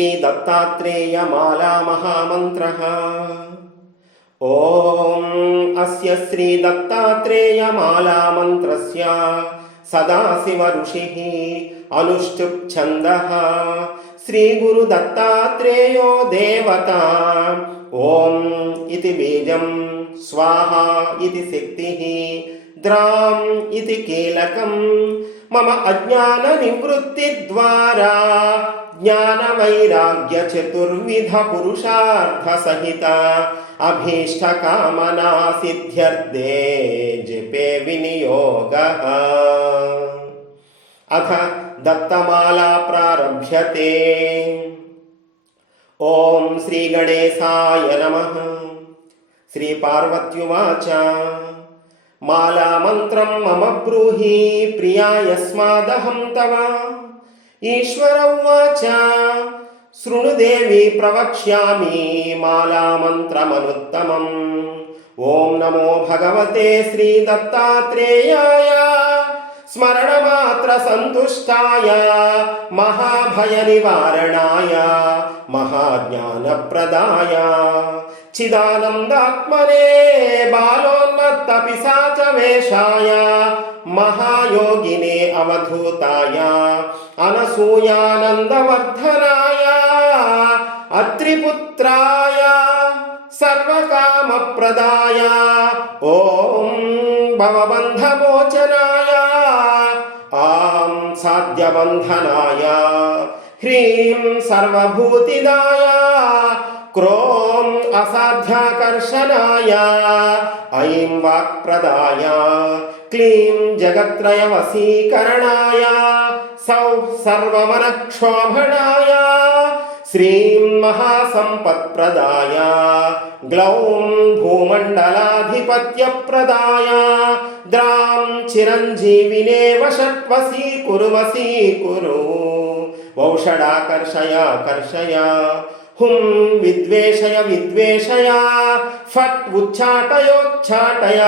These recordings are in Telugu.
श्रीदत्तात्रेयमाला महामन्त्रः ॐ अस्य श्रीदत्तात्रेयमालामन्त्रस्य सदाशिवऋषिः अनुष्टुप् छन्दः श्रीगुरुदत्तात्रेयो देवता ॐ इति बीजं स्वाहा इति शक्तिः द्राम् इति कीलकं मम अज्ञाननिवृत्तिद्वारा ज्ञानवैराग्यचतुर्विधपुरुषार्थसहित अभीष्टकामना सिद्ध्यर्थे जपे विनियोगः। अथ दत्तमाला प्रारभ्यते। ॐ श्रीगणेशाय नमः। श्रीपार्वत्युवाच। మాలామంత్రం మమ బ్రూహి ప్రియాయస్మాదహం తవ. ఈశ్వర ఉచ శృణుదేవి ప్రవక్ష్యామి మాలామంత్రమనుత్తమం. ఓం నమో భగవతే శ్రీ దత్తాత్రేయాయ. స్మరణమాత్ర సంతుష్టాయ. మహాభయ నివారణాయ. మహాజ్ఞానప్రదాయ. చిదానందాత్మనే బాలో महाज्ञानप्रदाय चिदानन्दात्मने बालोन्मत्तपिशाचवेषाय महायोगिने अवधूताय अनसूयानन्दवर्धनाय अत्रिपुत्राय सर्वकामप्रदाय ॐ भवबन्धमोचनाय आं साध्यबन्धनाय ह्रीं सर्वभूतिदाय क्रों असाध्याकर्षणाय ऐं वाक्प्रदाय क्लीं जगत्त्रयवशीकरणाय सौः सर्वमनक्षोभणाय श्रीं महासम्पत्प्रदाय ग्लौं भूमण्डलाधिपत्यप्रदाय द्रां चिरञ्जीविने वषट्वसीकुरु वसीकुरु वौषडाकर्षयाकर्षय हुं హుం విద్వేషయ విద్వేషయ ఫట్ ఉచ్చాటయోచ్చాటయ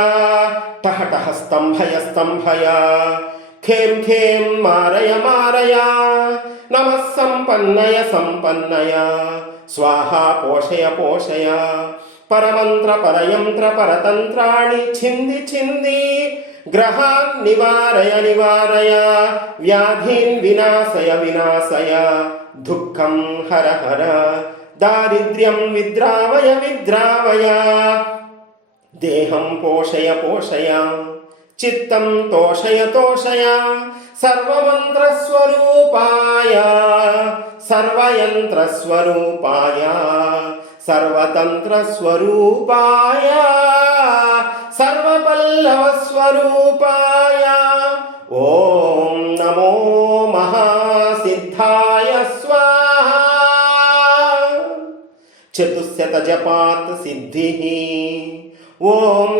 టహటహ స్తంభయ స్తంభయ ఖేం ఖేం మారయ మారయ నమ సంపన్నయ సంపన్నయ స్వాహా పోషయ పోషయ పరమంత్ర పరయంత్ర పరతంత్రాణి చింది చింది ग्रहान् निवारय निवारय व्याधीन् विनाशय विनाशय दुःखं हर हर दारिद्र्यं विद्रावय विद्रावय देहं पोषय पोषय चित्तं तोषय तोषय सर्वमन्त्रस्वरूपाय सर्वयन्त्रस्वरूपाय सर्वतन्त्रस्वरूपाय सर्वपल्लवस्वरूपाय ॐ नमो महासिद्धाय स्वाहा चतुश्शतजपात् सिद्धिः ॐ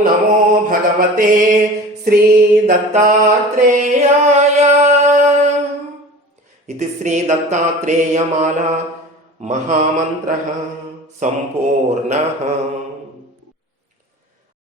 नमो भगवते श्रीदत्तात्रेयाय इति श्रीदत्तात्रेयमाला महामन्त्रः सम्पूर्णः